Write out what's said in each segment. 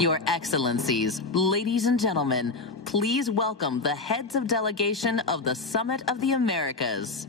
Your Excellencies, ladies and gentlemen, please welcome the heads of delegation of the Summit of the Americas.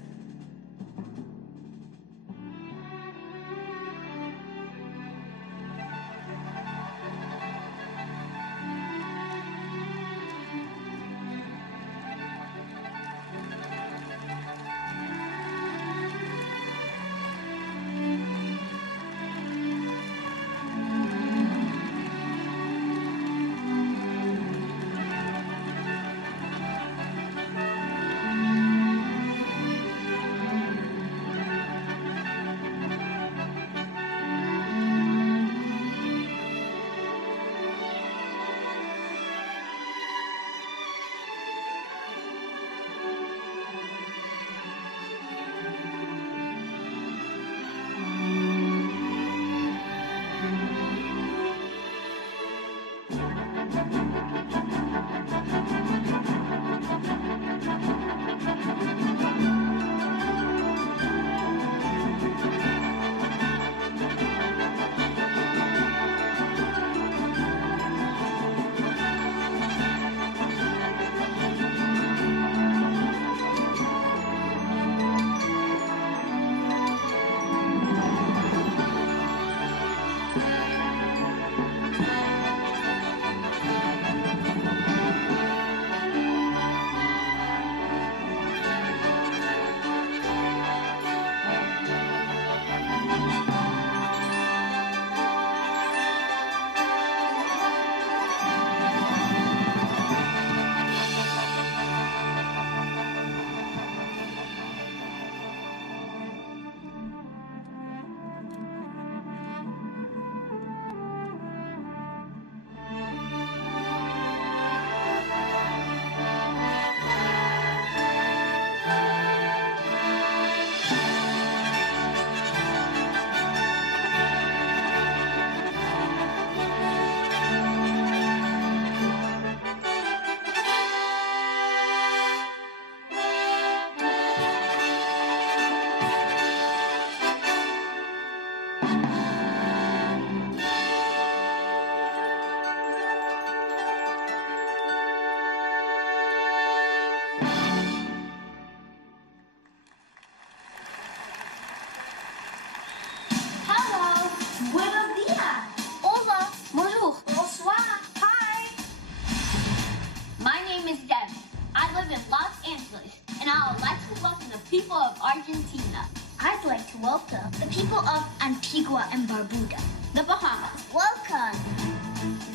Argentina. I'd like to welcome the people of Antigua and Barbuda, the Bahamas. Welcome!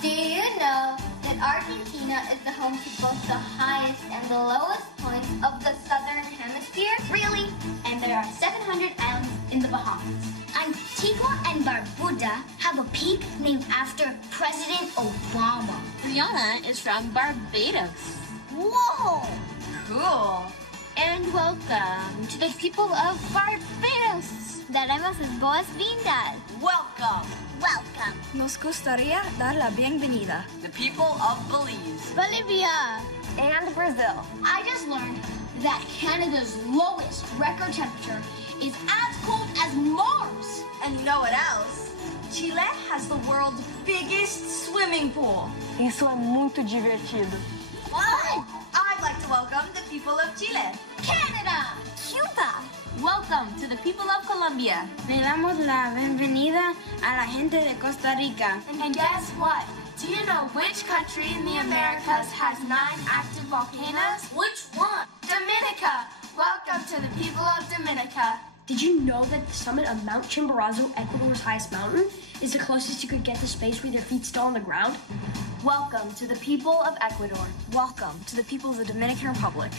Do you know that Argentina is the home to both the highest and the lowest points of the southern hemisphere? Really? And there are 700 islands in the Bahamas. Antigua and Barbuda have a peak named after President Obama. Rihanna is from Barbados. Whoa! Cool. And welcome to the people of Barbados. Daremos las boas-vindas. Welcome. Welcome. Nos gustaría dar la bienvenida. The people of Belize. Bolivia. And Brazil. I just learned that Canada's lowest record temperature is as cold as Mars. And you know what else? Chile has the world's biggest swimming pool. Isso é muito divertido. What? I'd like to welcome the people of Chile. Canada. Cuba. Welcome to the people of Colombia. Le damos la bienvenida a la gente de Costa Rica. And guess what? Do you know which country in the Americas has 9 active volcanoes? Which one? Dominica. Welcome to the people of Dominica. Did you know that the summit of Mount Chimborazo, Ecuador's highest mountain, is the closest you could get to space with your feet still on the ground? Welcome to the people of Ecuador. Welcome to the people of the Dominican Republic.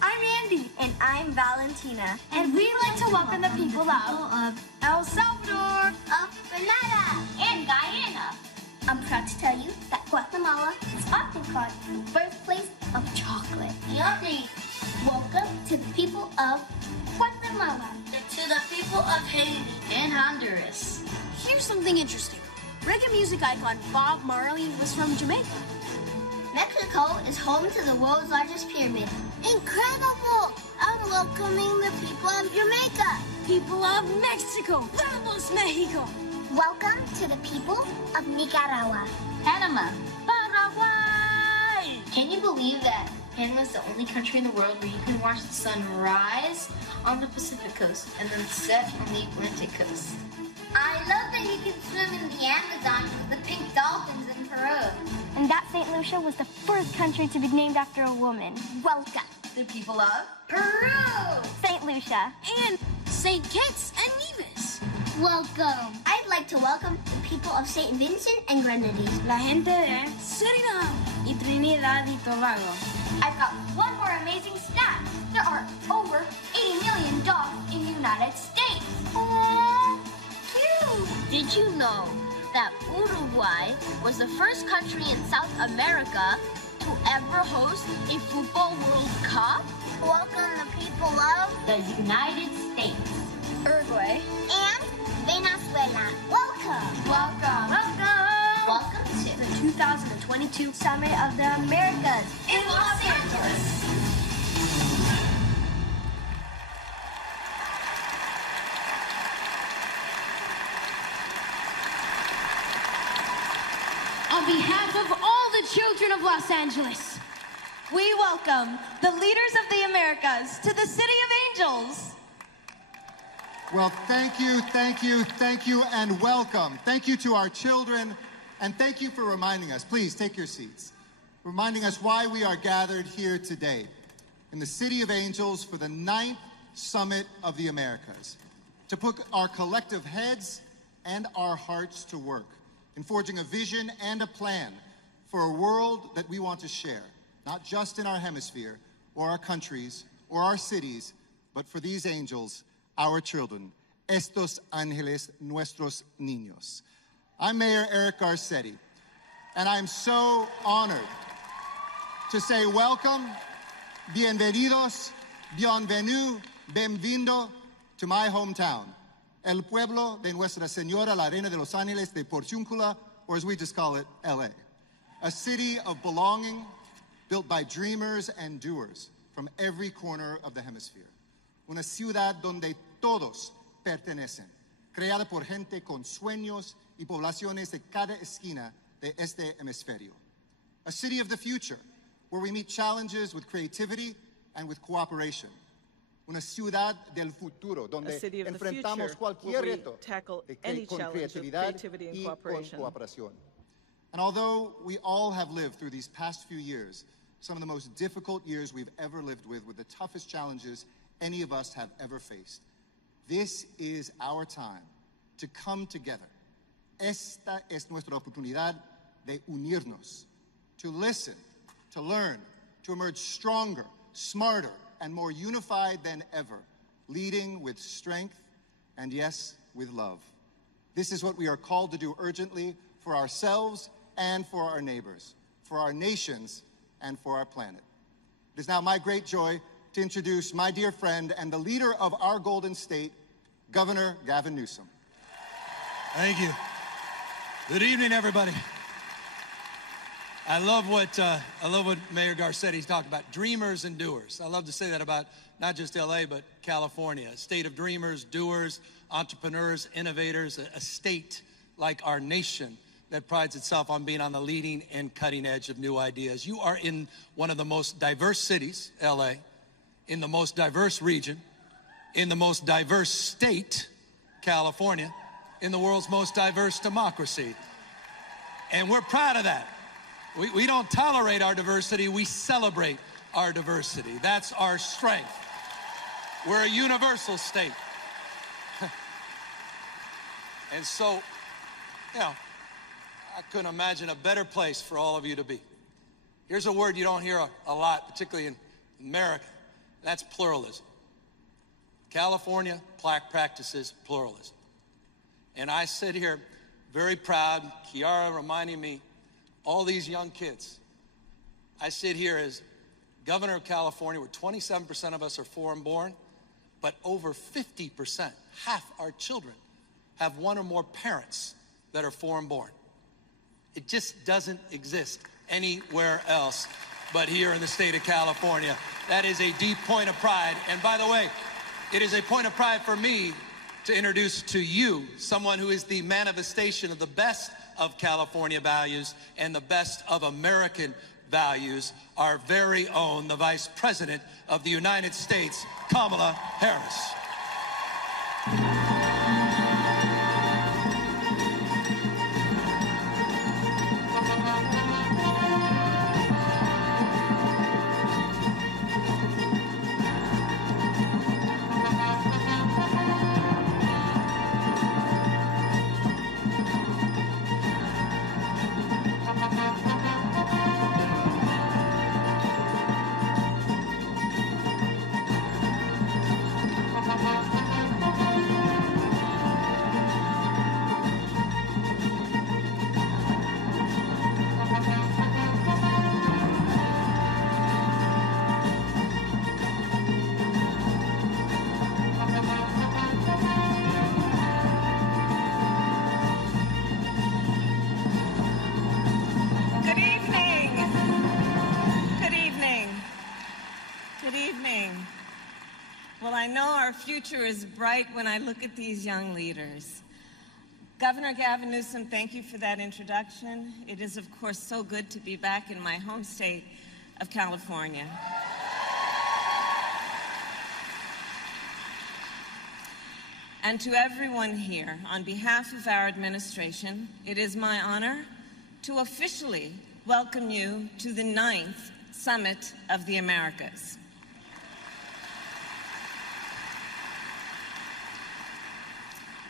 I'm Andy. And I'm Valentina. And we'd like to welcome the people of El Salvador, Of Grenada. And Guyana. I'm proud to tell you that Guatemala is often called the birthplace of chocolate. Yummy. Welcome to the people of Guatemala. To the people of Haiti and Honduras. Here's something interesting. Reggae music icon Bob Marley was from Jamaica. Mexico is home to the world's largest pyramid. Incredible! I'm welcoming the people of Jamaica. People of Mexico. Vamos, Mexico! Welcome to the people of Nicaragua. Panama. Paraguay! Can you believe that Panama is the only country in the world where you can watch the sun rise on the Pacific coast and then set on the Atlantic coast? I love that you can swim in the Amazon with the pink dolphins in Peru. And that St. Lucia was the first country to be named after a woman. Welcome. The people of Peru. St. Lucia. And St. Kitts and Nevis. Welcome. I'd like to welcome the people of St. Vincent and Grenadines. La gente de Surinam y Trinidad y Tobago. I've got one more amazing stat. There are over 80 million dogs in the United States. Aww, cute. Did you know that Uruguay was the first country in South America to ever host a football World Cup? Welcome the people of The United States. Uruguay and Venezuela. Welcome. Welcome. Welcome. Welcome to The 2022 Summit of the Americas In Los Angeles. On behalf of all the children of Los Angeles, we welcome the leaders of the Americas to the City of Angels. Well, thank you, and welcome. Thank you to our children, and thank you for reminding us, please take your seats, reminding us why we are gathered here today in the City of Angels for the 9th Summit of the Americas, to put our collective heads and our hearts to work in forging a vision and a plan for a world that we want to share, not just in our hemisphere or our countries or our cities, but for these angels, our children, estos ángeles, nuestros niños. I'm Mayor Eric Garcetti, and I'm so honored to say welcome, bienvenidos, bienvenue, bienvenido to my hometown, el pueblo de Nuestra Señora la Reina de los Ángeles de Porciúncula, or as we just call it, LA. A city of belonging built by dreamers and doers from every corner of the hemisphere. Una ciudad donde todos pertenecen, creada por gente con sueños y poblaciones de cada esquina de este hemisferio. A city of the future, where we meet challenges with creativity and with cooperation. Una ciudad del futuro, donde enfrentamos cualquier reto con creatividad y con cooperación. And although we all have lived through these past few years, some of the most difficult years we've ever lived with the toughest challenges any of us have ever faced, this is our time to come together. Esta es nuestra oportunidad de unirnos, to listen, to learn, to emerge stronger, smarter, and more unified than ever, leading with strength and, yes, with love. This is what we are called to do urgently for ourselves and for our neighbors, for our nations and for our planet. It is now my great joy to introduce my dear friend and the leader of our Golden State, Governor Gavin Newsom. Thank you. Good evening, everybody. I love what Mayor Garcetti's talked about, dreamers and doers. I love to say that about not just LA, but California, a state of dreamers, doers, entrepreneurs, innovators, a state like our nation that prides itself on being on the leading and cutting edge of new ideas. You are in one of the most diverse cities, LA, in the most diverse region, in the most diverse state, California, in the world's most diverse democracy. And we're proud of that. We don't tolerate our diversity, we celebrate our diversity. That's our strength. We're a universal state. And so, you know, I couldn't imagine a better place for all of you to be. Here's a word you don't hear a lot, particularly in America. That's pluralism. California practices pluralism. And I sit here very proud, Kiara reminding me, all these young kids. I sit here as governor of California, where 27% of us are foreign born, but over 50%, half our children, have one or more parents that are foreign born. It just doesn't exist anywhere else but here in the state of California. That is a deep point of pride. And by the way, it is a point of pride for me to introduce to you someone who is the manifestation of the best of California values and the best of American values, our very own, the Vice President of the United States, Kamala Harris. Future is bright when I look at these young leaders. Governor Gavin Newsom, thank you for that introduction. It is, of course, so good to be back in my home state of California. And to everyone here, on behalf of our administration, it is my honor to officially welcome you to the 9th Summit of the Americas.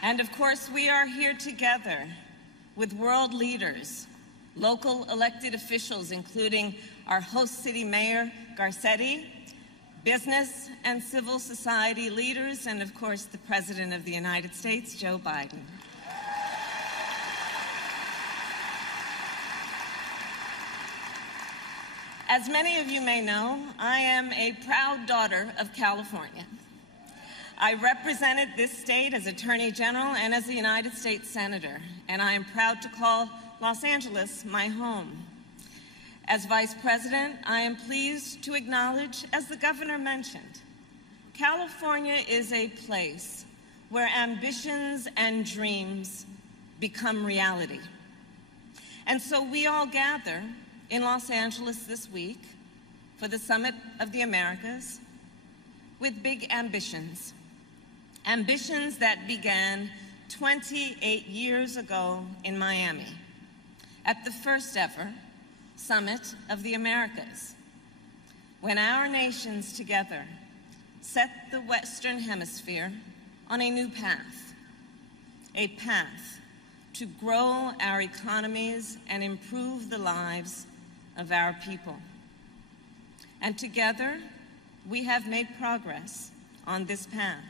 And of course, we are here together with world leaders, local elected officials, including our host city mayor, Garcetti, business and civil society leaders, and of course, the President of the United States, Joe Biden. As many of you may know, I am a proud daughter of California. I represented this state as Attorney General and as a United States Senator, and I am proud to call Los Angeles my home. As Vice President, I am pleased to acknowledge, as the Governor mentioned, California is a place where ambitions and dreams become reality. And so we all gather in Los Angeles this week for the Summit of the Americas with big ambitions. Ambitions that began 28 years ago in Miami at the first ever Summit of the Americas, when our nations together set the Western Hemisphere on a new path, a path to grow our economies and improve the lives of our people. And together, we have made progress on this path.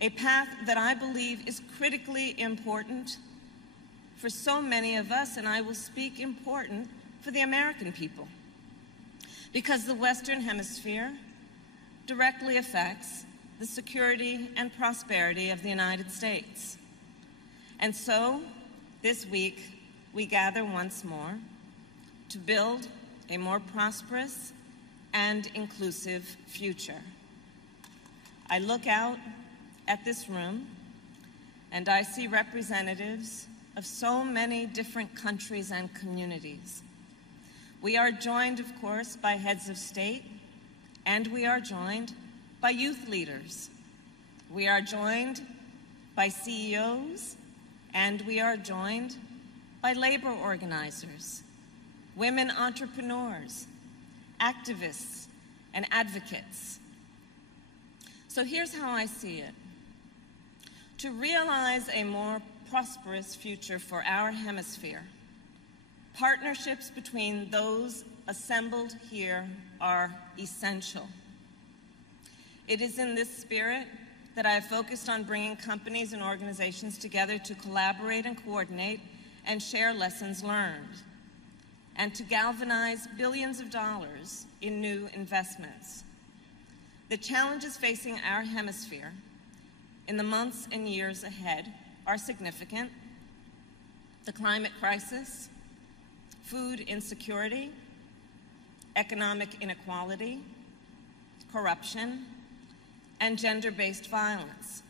A path that I believe is critically important for so many of us, and I will speak important for the American people, because the Western Hemisphere directly affects the security and prosperity of the United States. And so, this week, we gather once more to build a more prosperous and inclusive future. I look out at this room, and I see representatives of so many different countries and communities. We are joined, of course, by heads of state, and we are joined by youth leaders. We are joined by CEOs, and we are joined by labor organizers, women entrepreneurs, activists, and advocates. So here's how I see it. To realize a more prosperous future for our hemisphere, partnerships between those assembled here are essential. It is in this spirit that I have focused on bringing companies and organizations together to collaborate and coordinate and share lessons learned, and to galvanize billions of dollars in new investments. The challenges facing our hemisphere in the months and years ahead are significant. The climate crisis, food insecurity, economic inequality, corruption, and gender-based violence.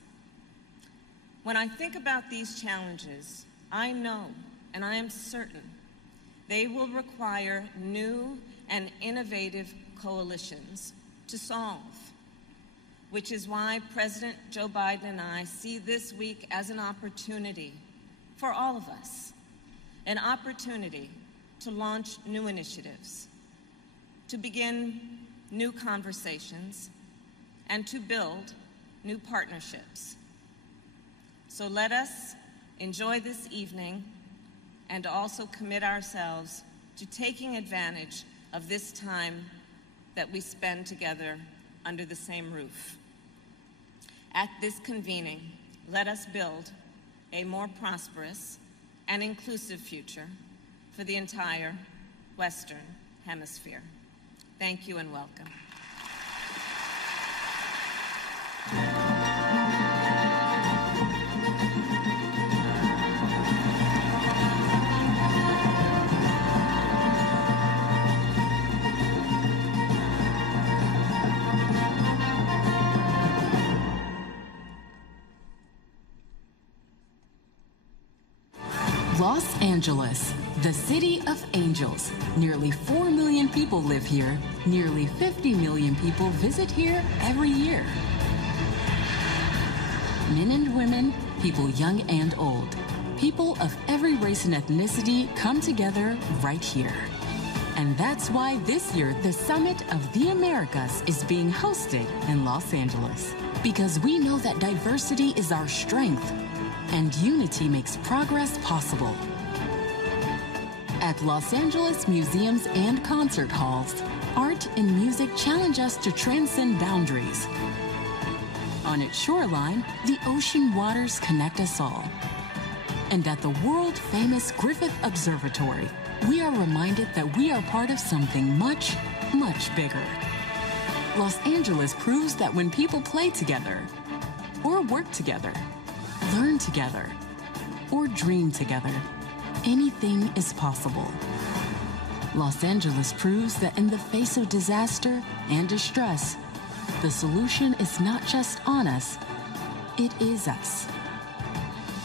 When I think about these challenges, I know and I am certain they will require new and innovative coalitions to solve, which is why President Joe Biden and I see this week as an opportunity for all of us, an opportunity to launch new initiatives, to begin new conversations, and to build new partnerships. So let us enjoy this evening and also commit ourselves to taking advantage of this time that we spend together under the same roof. At this convening, let us build a more prosperous and inclusive future for the entire Western Hemisphere. Thank you and welcome. Los Angeles, the city of angels. Nearly 4 million people live here. Nearly 50 million people visit here every year. Men and women, people young and old. People of every race and ethnicity come together right here. And that's why this year, the Summit of the Americas is being hosted in Los Angeles. Because we know that diversity is our strength, and unity makes progress possible. At Los Angeles museums and concert halls, art and music challenge us to transcend boundaries. On its shoreline, the ocean waters connect us all. And at the world-famous Griffith Observatory, we are reminded that we are part of something much, much bigger. Los Angeles proves that when people play together, or work together, learn together, or dream together, anything is possible. Los Angeles proves that in the face of disaster and distress, the solution is not just on us, it is us.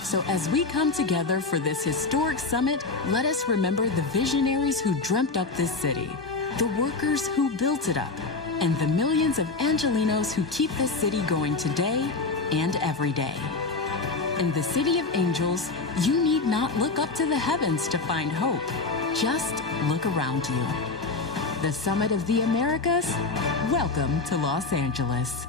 So as we come together for this historic summit, let us remember the visionaries who dreamt up this city, the workers who built it up, and the millions of Angelinos who keep this city going today and every day. In the City of Angels, you need not look up to the heavens to find hope. Just look around you. The Summit of the Americas, welcome to Los Angeles.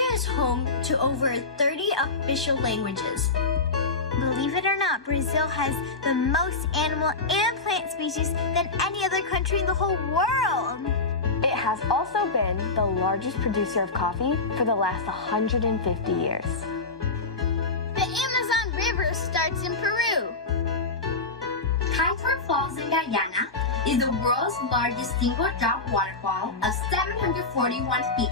Colombia is home to over 30 official languages. Believe it or not, Brazil has the most animal and plant species than any other country in the whole world. It has also been the largest producer of coffee for the last 150 years. The Amazon River starts in Peru. Kaitor Falls in Guyana is the world's largest single-drop waterfall of 741 feet.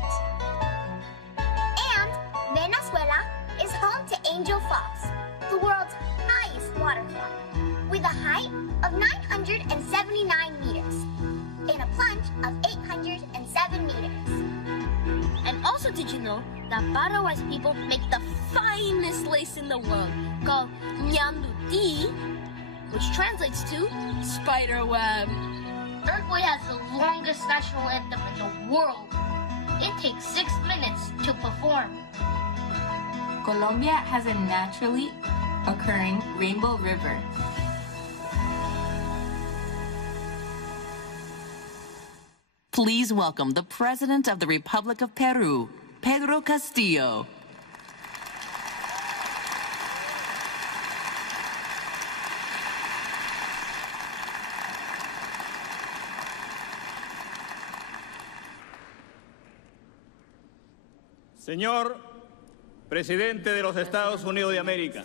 And Venezuela is home to Angel Falls, the world's highest waterfall, with a height of 979 meters and a plunge of 807 meters. And also, did you know that Paraguay's people make the finest lace in the world, called ñanduti, which translates to spider web. Uruguay has the longest national anthem in the world. It takes 6 minutes to perform. Colombia has a naturally occurring rainbow river. Please welcome the President of the Republic of Peru, Pedro Castillo. Señor Presidente de los Estados Unidos de América,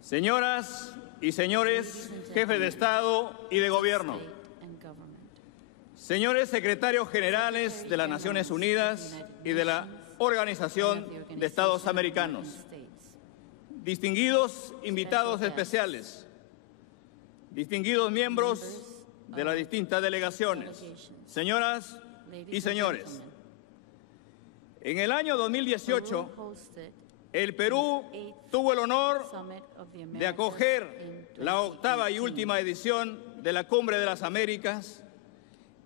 señoras y señores jefes de Estado y de Gobierno, señores secretarios generales de las Naciones Unidas y de la Organización de Estados Americanos, distinguidos invitados especiales, distinguidos miembros de las distintas delegaciones, señoras y señores. En el año 2018, el Perú tuvo el honor de acoger la 8ª y última edición de la Cumbre de las Américas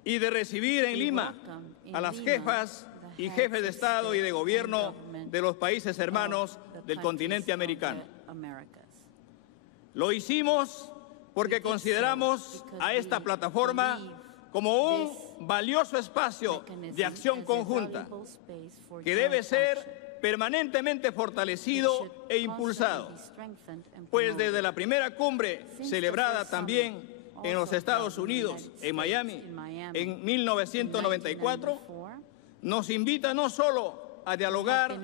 y de recibir en Lima a las jefas y jefes de Estado y de Gobierno de los países hermanos del continente americano. Lo hicimos porque consideramos a esta plataforma como un valioso espacio de acción conjunta que debe ser permanentemente fortalecido e impulsado, pues desde la primera cumbre celebrada también en los Estados Unidos, en Miami, en 1994, nos invita no solo a dialogar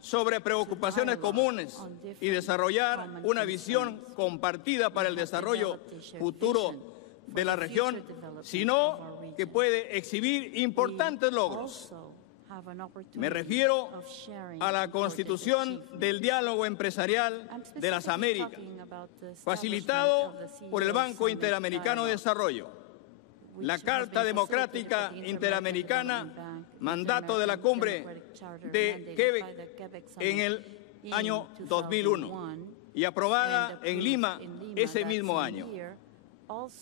sobre preocupaciones comunes y desarrollar una visión compartida para el desarrollo futuro de la región, sino que puede exhibir importantes logros. Me refiero a la constitución del diálogo empresarial de las Américas, facilitado por el Banco Interamericano de Desarrollo, la Carta Democrática Interamericana, mandato de la Cumbre de Quebec en el año 2001 y aprobada en Lima ese mismo año.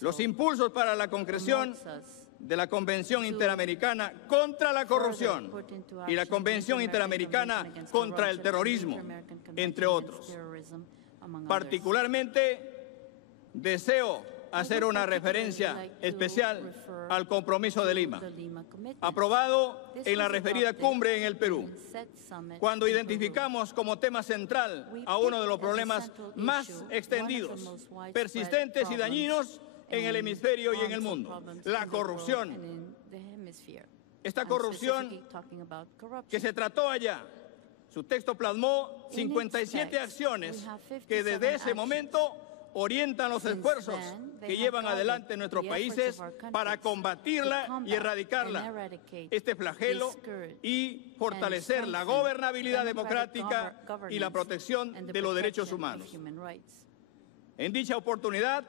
Los impulsos para la concreción de la Convención Interamericana contra la Corrupción y la Convención Interamericana contra el Terrorismo, entre otros. Particularmente, deseo hacer una referencia especial al compromiso de Lima, aprobado en la referida cumbre en el Perú, cuando identificamos como tema central a uno de los problemas más extendidos, persistentes y dañinos en el hemisferio y en el mundo, la corrupción. Esta corrupción que se trató allá, su texto plasmó 57 acciones que desde ese momento orientan los esfuerzos que llevan adelante nuestros países para combatirla y erradicarla, este flagelo, y fortalecer la gobernabilidad democrática y la protección de los derechos humanos. En dicha oportunidad,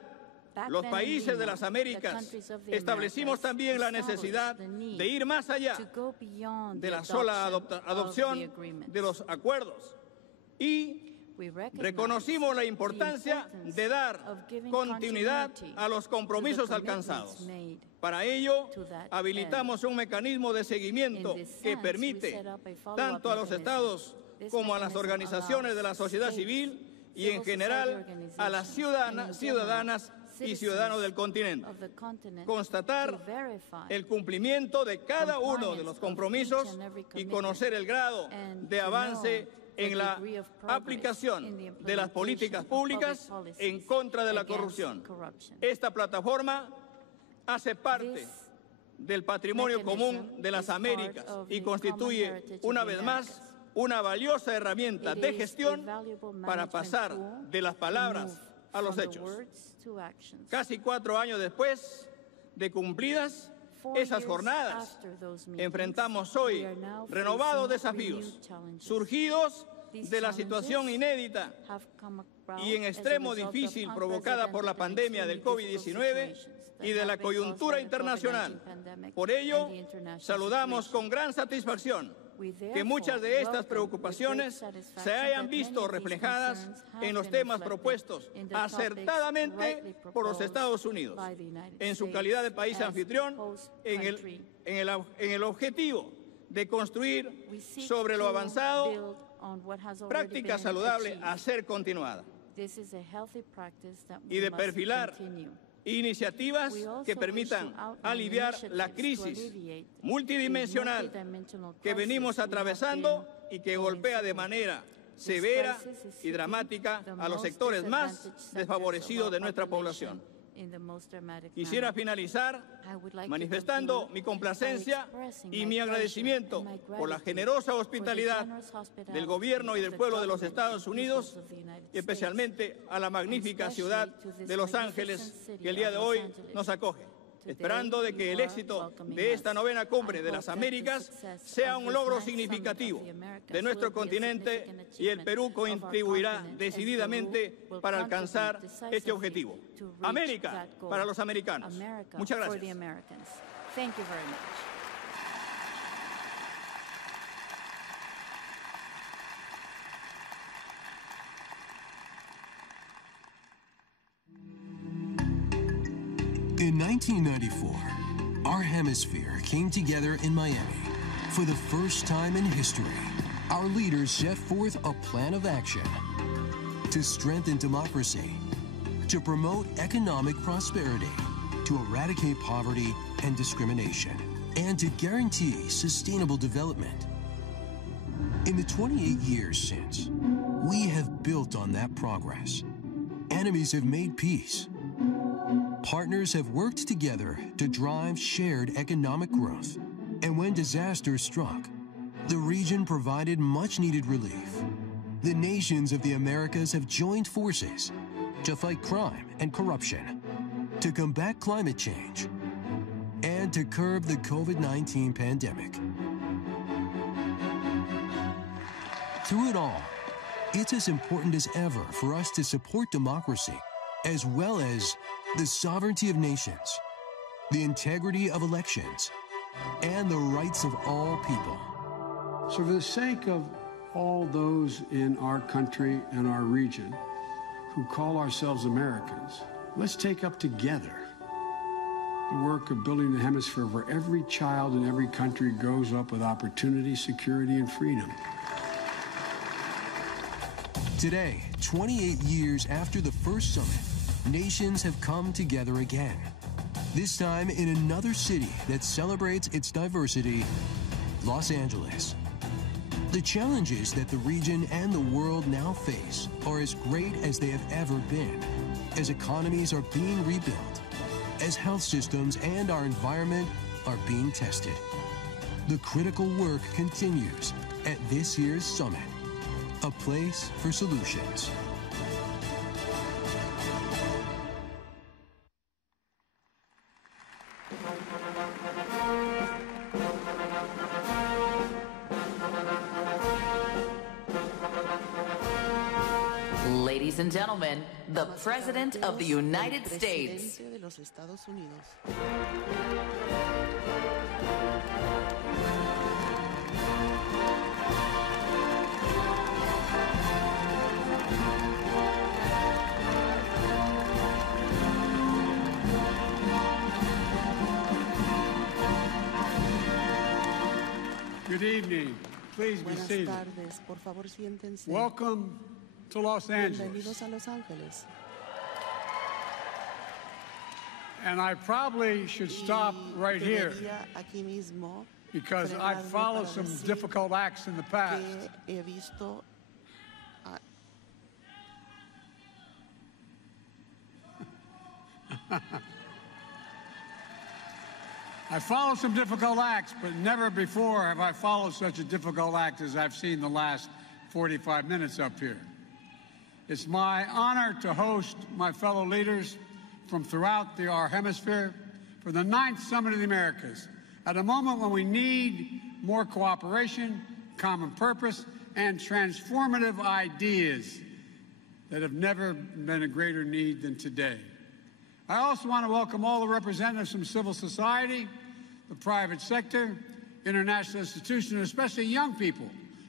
los países de las Américas establecimos también la necesidad de ir más allá de la sola adopción de los acuerdos y reconocimos la importancia de dar continuidad a los compromisos alcanzados. Para ello, habilitamos un mecanismo de seguimiento que permite tanto a los estados como a las organizaciones de la sociedad civil y en general a las ciudadanas y ciudadanos del continente, constatar el cumplimiento de cada uno de los compromisos y conocer el grado de avance en la aplicación de las políticas públicas en contra de la corrupción. Esta plataforma hace parte del patrimonio común de las Américas y constituye, una vez más, una valiosa herramienta de gestión para pasar de las palabras a los hechos. Casi 4 años después de cumplidas esas jornadas, enfrentamos hoy renovados desafíos surgidos de la situación inédita y en extremo difícil provocada por la pandemia del COVID-19 y de la coyuntura internacional. Por ello, saludamos con gran satisfacción que muchas de estas preocupaciones se hayan visto reflejadas en los temas propuestos acertadamente por los Estados Unidos, en su calidad de país anfitrión, en el objetivo de construir sobre lo avanzado práctica saludable a ser continuada y de perfilar iniciativas que permitan aliviar la crisis multidimensional que venimos atravesando y que golpea de manera severa y dramática a los sectores más desfavorecidos de nuestra población. Quisiera finalizar manifestando mi complacencia y mi agradecimiento por la generosa hospitalidad del gobierno y del pueblo de los Estados Unidos, y especialmente a la magnífica ciudad de Los Ángeles que el día de hoy nos acoge, esperando de que el éxito de esta 9ª Cumbre de las Américas sea un logro significativo de nuestro continente, y el Perú contribuirá decididamente para alcanzar este objetivo. América para los americanos. Muchas gracias. In 1994, our hemisphere came together in Miami. For the first time in history, our leaders set forth a plan of action to strengthen democracy, to promote economic prosperity, to eradicate poverty and discrimination, and to guarantee sustainable development. In the 28 years since, we have built on that progress. Enemies have made peace. Partners have worked together to drive shared economic growth. And when disaster struck, the region provided much-needed relief. The nations of the Americas have joined forces to fight crime and corruption, to combat climate change, and to curb the COVID-19 pandemic. Through it all, it's as important as ever for us to support democracy, as well as the sovereignty of nations, the integrity of elections, and the rights of all people. So for the sake of all those in our country and our region who call ourselves Americans, let's take up together the work of building the hemisphere where every child in every country grows up with opportunity, security, and freedom. Today, 28 years after the first summit, nations have come together again. This time in another city that celebrates its diversity, Los Angeles. The challenges that the region and the world now face are as great as they have ever been, as economies are being rebuilt, as health systems and our environment are being tested. The critical work continues at this year's summit, a place for solutions. Ladies and gentlemen, the President of the United States. Good evening. Please be seated. Welcome to Los Angeles. And I probably should stop right here because I've followed some difficult acts in the past. I followed some difficult acts, but never before have I followed such a difficult act as I've seen the last 45 minutes up here. It's my honor to host my fellow leaders from throughout our hemisphere for the 9th Summit of the Americas, at a moment when we need more cooperation, common purpose, and transformative ideas that have never been a greater need than today. I also want to welcome all the representatives from civil society, the private sector, international institutions, and especially young people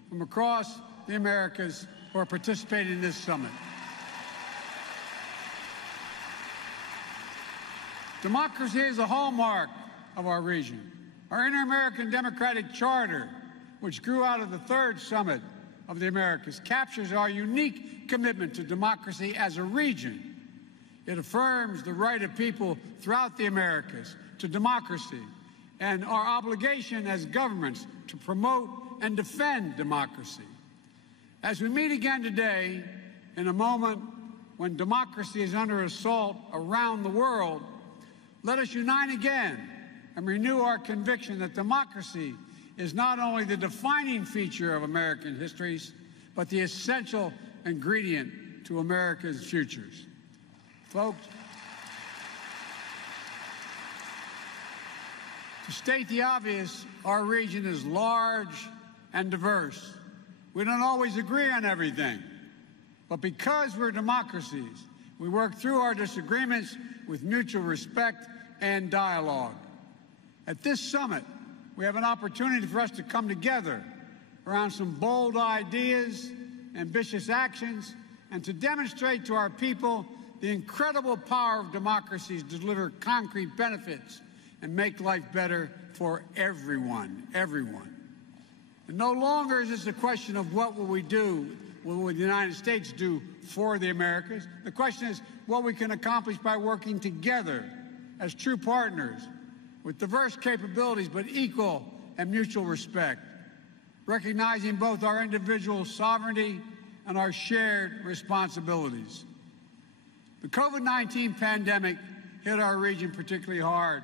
from across the Americas who are participating in this summit. Democracy is a hallmark of our region. Our Inter-American Democratic Charter, which grew out of the 3rd Summit of the Americas, captures our unique commitment to democracy as a region. It affirms the right of people throughout the Americas to democracy and our obligation as governments to promote and defend democracy. As we meet again today, in a moment when democracy is under assault around the world, let us unite again and renew our conviction that democracy is not only the defining feature of American histories, but the essential ingredient to America's futures. Folks, to state the obvious, our region is large and diverse. We don't always agree on everything, but because we're democracies, we work through our disagreements with mutual respect and dialogue. At this summit, we have an opportunity for us to come together around some bold ideas, ambitious actions, and to demonstrate to our people the incredible power of democracies to deliver concrete benefits and make life better for everyone, And no longer is this a question of what will we do, what will the United States do for the Americas? The question is what we can accomplish by working together as true partners with diverse capabilities but equal and mutual respect, recognizing both our individual sovereignty and our shared responsibilities. The COVID-19 pandemic hit our region particularly hard.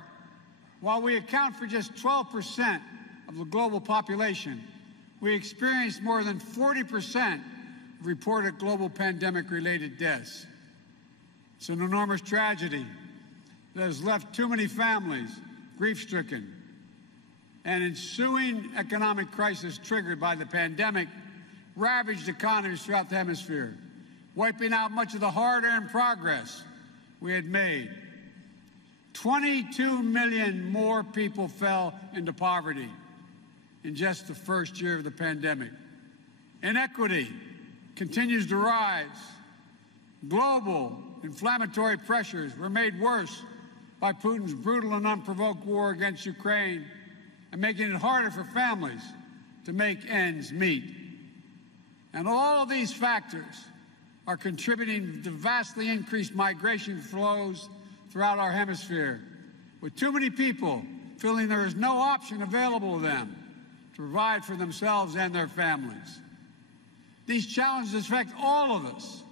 While we account for just 12% of the global population, we experienced more than 40% of reported global pandemic-related deaths. It's an enormous tragedy that has left too many families grief-stricken. An ensuing economic crisis triggered by the pandemic ravaged economies throughout the hemisphere, wiping out much of the hard-earned progress we had made. 22 million more people fell into poverty in just the first year of the pandemic. Inequity continues to rise. Global inflammatory pressures were made worse by Putin's brutal and unprovoked war against Ukraine and making it harder for families to make ends meet. And all of these factors are contributing to vastly increased migration flows throughout our hemisphere, with too many people feeling there is no option available to them to provide for themselves and their families. These challenges affect all of us.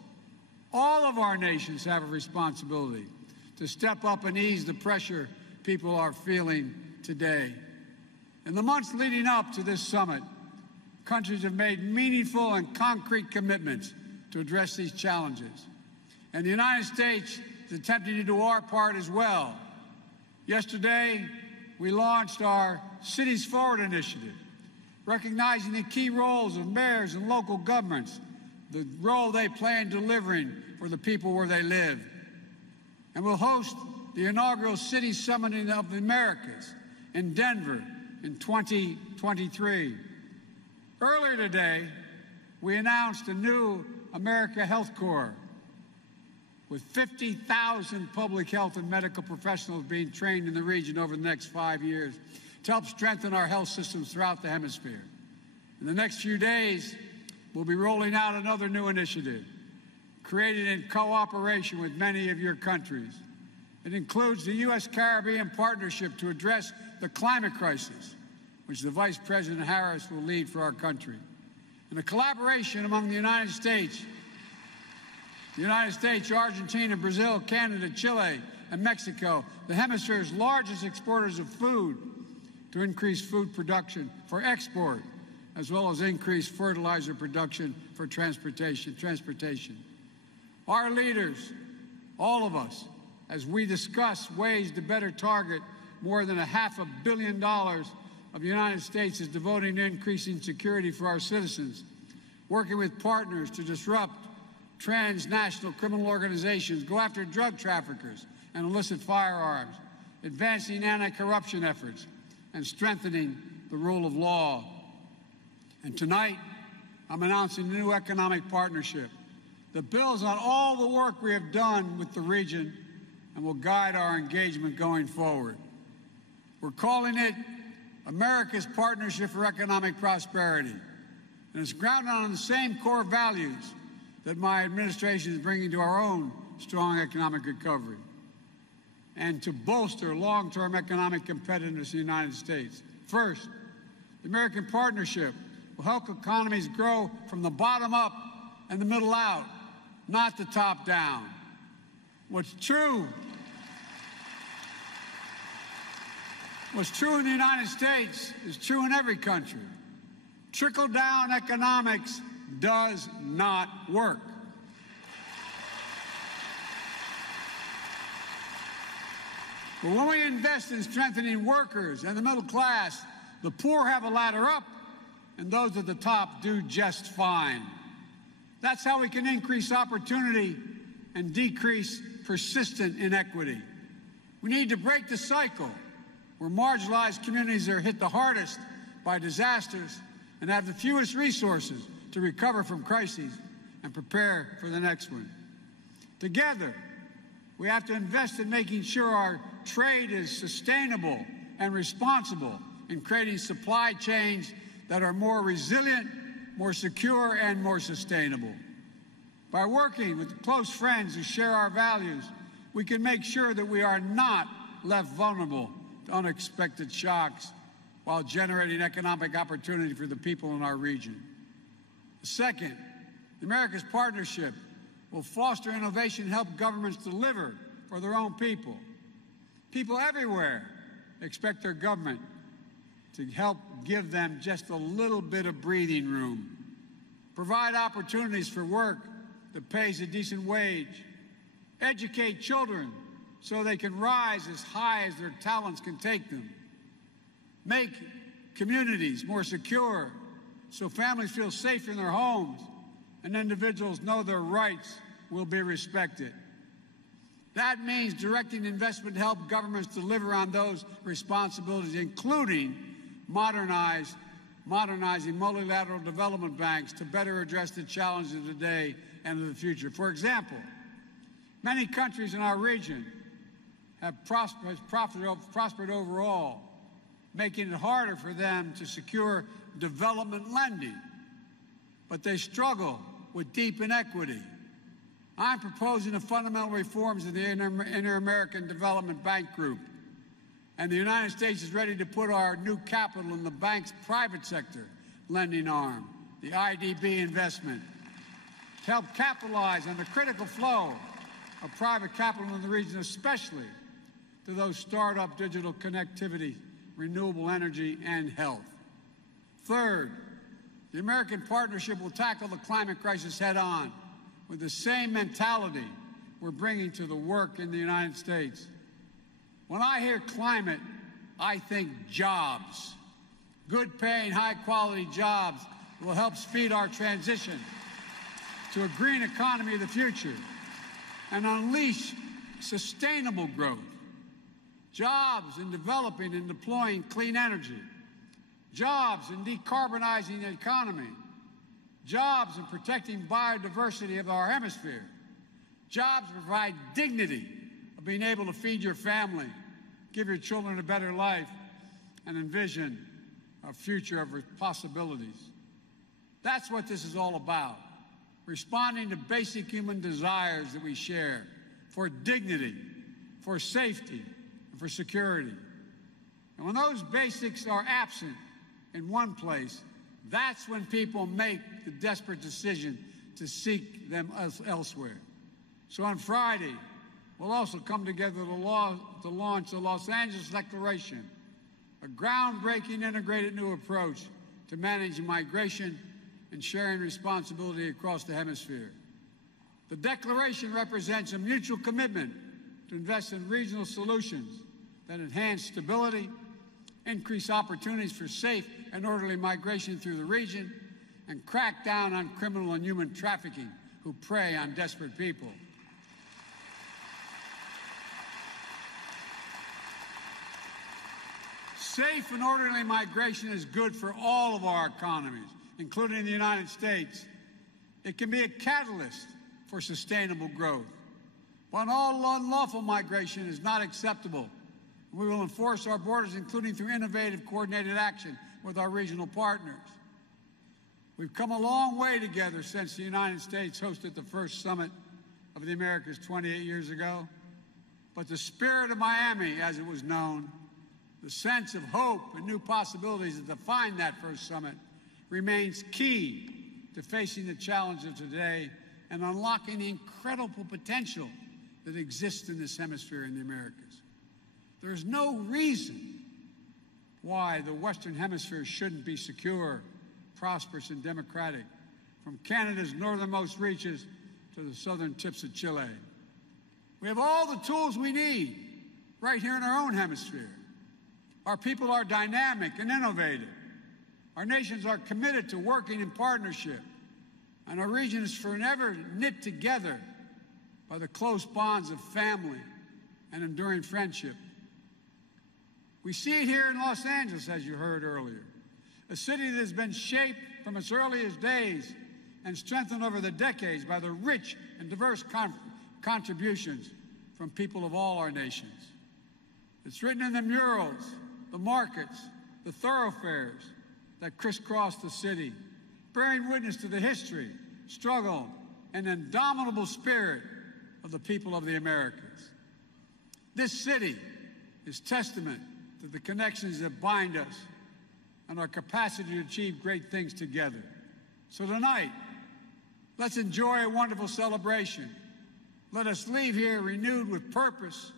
All of our nations have a responsibility to step up and ease the pressure people are feeling today. In the months leading up to this summit, countries have made meaningful and concrete commitments to address these challenges. And the United States is attempting to do our part as well. Yesterday, we launched our Cities Forward initiative, recognizing the key roles of mayors and local governments, the role they play in delivering for the people where they live. And we'll host the inaugural City Summit of the Americas in Denver in 2023. Earlier today, we announced a new America Health Corps with 50,000 public health and medical professionals being trained in the region over the next 5 years to help strengthen our health systems throughout the hemisphere. In the next few days, we'll be rolling out another new initiative created in cooperation with many of your countries. It includes the U.S.-Caribbean Partnership to address the climate crisis, which the Vice President Harris will lead for our country, and the collaboration among the United States, Argentina, Brazil, Canada, Chile, and Mexico, the hemisphere's largest exporters of food, to increase food production for export, as well as increase fertilizer production for transportation. Our leaders, all of us, as we discuss ways to better target more than $500 million of the United States is devoting to increasing security for our citizens, working with partners to disrupt transnational criminal organizations, go after drug traffickers and illicit firearms, advancing anti-corruption efforts, and strengthening the rule of law. And tonight, I'm announcing a new economic partnership that builds on all the work we have done with the region and will guide our engagement going forward. We're calling it America's Partnership for Economic Prosperity, and it's grounded on the same core values that my administration is bringing to our own strong economic recovery and to bolster long-term economic competitiveness in the United States. First, the American Partnership will help economies grow from the bottom up and the middle out, not the top down. What's true in the United States is true in every country. Trickle-down economics does not work. But when we invest in strengthening workers and the middle class, the poor have a ladder up, and those at the top do just fine. That's how we can increase opportunity and decrease persistent inequity. We need to break the cycle where marginalized communities are hit the hardest by disasters and have the fewest resources to recover from crises and prepare for the next one. Together, we have to invest in making sure our trade is sustainable and responsible in creating supply chains that are more resilient, more secure, and more sustainable. By working with close friends who share our values, we can make sure that we are not left vulnerable to unexpected shocks while generating economic opportunity for the people in our region. Second, America's Partnership will foster innovation and help governments deliver for their own people. People everywhere expect their government to help give them just a little bit of breathing room, provide opportunities for work that pays a decent wage, educate children so they can rise as high as their talents can take them, make communities more secure so families feel safe in their homes and individuals know their rights will be respected. That means directing investment to help governments deliver on those responsibilities, including modernizing multilateral development banks to better address the challenges of today and of the future. For example, many countries in our region have prospered overall, making it harder for them to secure development lending, but they struggle with deep inequity. I'm proposing the fundamental reforms of the Inter-American Development Bank Group, and the United States is ready to put our new capital in the bank's private sector lending arm, the IDB investment, to help capitalize on the critical flow of private capital in the region, especially to those startup digital connectivity, renewable energy, and health. Third, the American Partnership will tackle the climate crisis head-on with the same mentality we're bringing to the work in the United States. When I hear climate, I think jobs. Good-paying, high-quality jobs will help speed our transition to a green economy of the future and unleash sustainable growth. Jobs in developing and deploying clean energy. Jobs in decarbonizing the economy. Jobs in protecting biodiversity of our hemisphere. Jobs provide dignity of being able to feed your family, give your children a better life, and envision a future of possibilities. That's what this is all about. Responding to basic human desires that we share for dignity, for safety and for security. And when those basics are absent in one place, that's when people make the desperate decision to seek them elsewhere. So on Friday, we'll also come together to launch the Los Angeles Declaration, a groundbreaking integrated new approach to managing migration and sharing responsibility across the hemisphere. The Declaration represents a mutual commitment to invest in regional solutions that enhance stability, increase opportunities for safe and orderly migration through the region, and crack down on criminal and human trafficking who prey on desperate people. Safe and orderly migration is good for all of our economies, including the United States. It can be a catalyst for sustainable growth. But all unlawful migration is not acceptable. We will enforce our borders, including through innovative, coordinated action with our regional partners. We've come a long way together since the United States hosted the first summit of the Americas 28 years ago. But the spirit of Miami, as it was known, the sense of hope and new possibilities that defined that first summit, remains key to facing the challenges of today and unlocking the incredible potential that exists in this hemisphere in the Americas. There is no reason why the Western Hemisphere shouldn't be secure, prosperous, and democratic, from Canada's northernmost reaches to the southern tips of Chile. We have all the tools we need right here in our own hemisphere. Our people are dynamic and innovative. Our nations are committed to working in partnership, and our region is forever knit together by the close bonds of family and enduring friendship. We see it here in Los Angeles, as you heard earlier, a city that has been shaped from its earliest days and strengthened over the decades by the rich and diverse contributions from people of all our nations. It's written in the murals, the markets, the thoroughfares that crisscross the city, bearing witness to the history, struggle, and indomitable spirit of the people of the Americas. This city is testament to the connections that bind us and our capacity to achieve great things together. So tonight, let's enjoy a wonderful celebration. Let us leave here renewed with purpose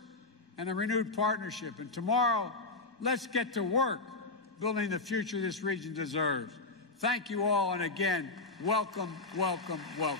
and a renewed partnership. And tomorrow, let's get to work building the future this region deserves. Thank you all, and again, welcome, welcome, welcome.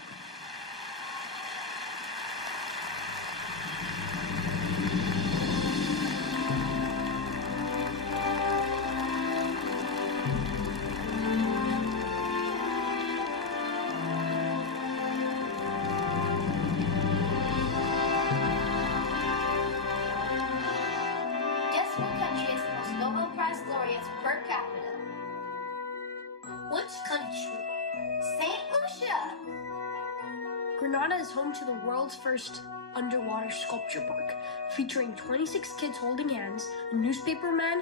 Grenada is home to the world's first underwater sculpture park, featuring 26 kids holding hands, a newspaper man,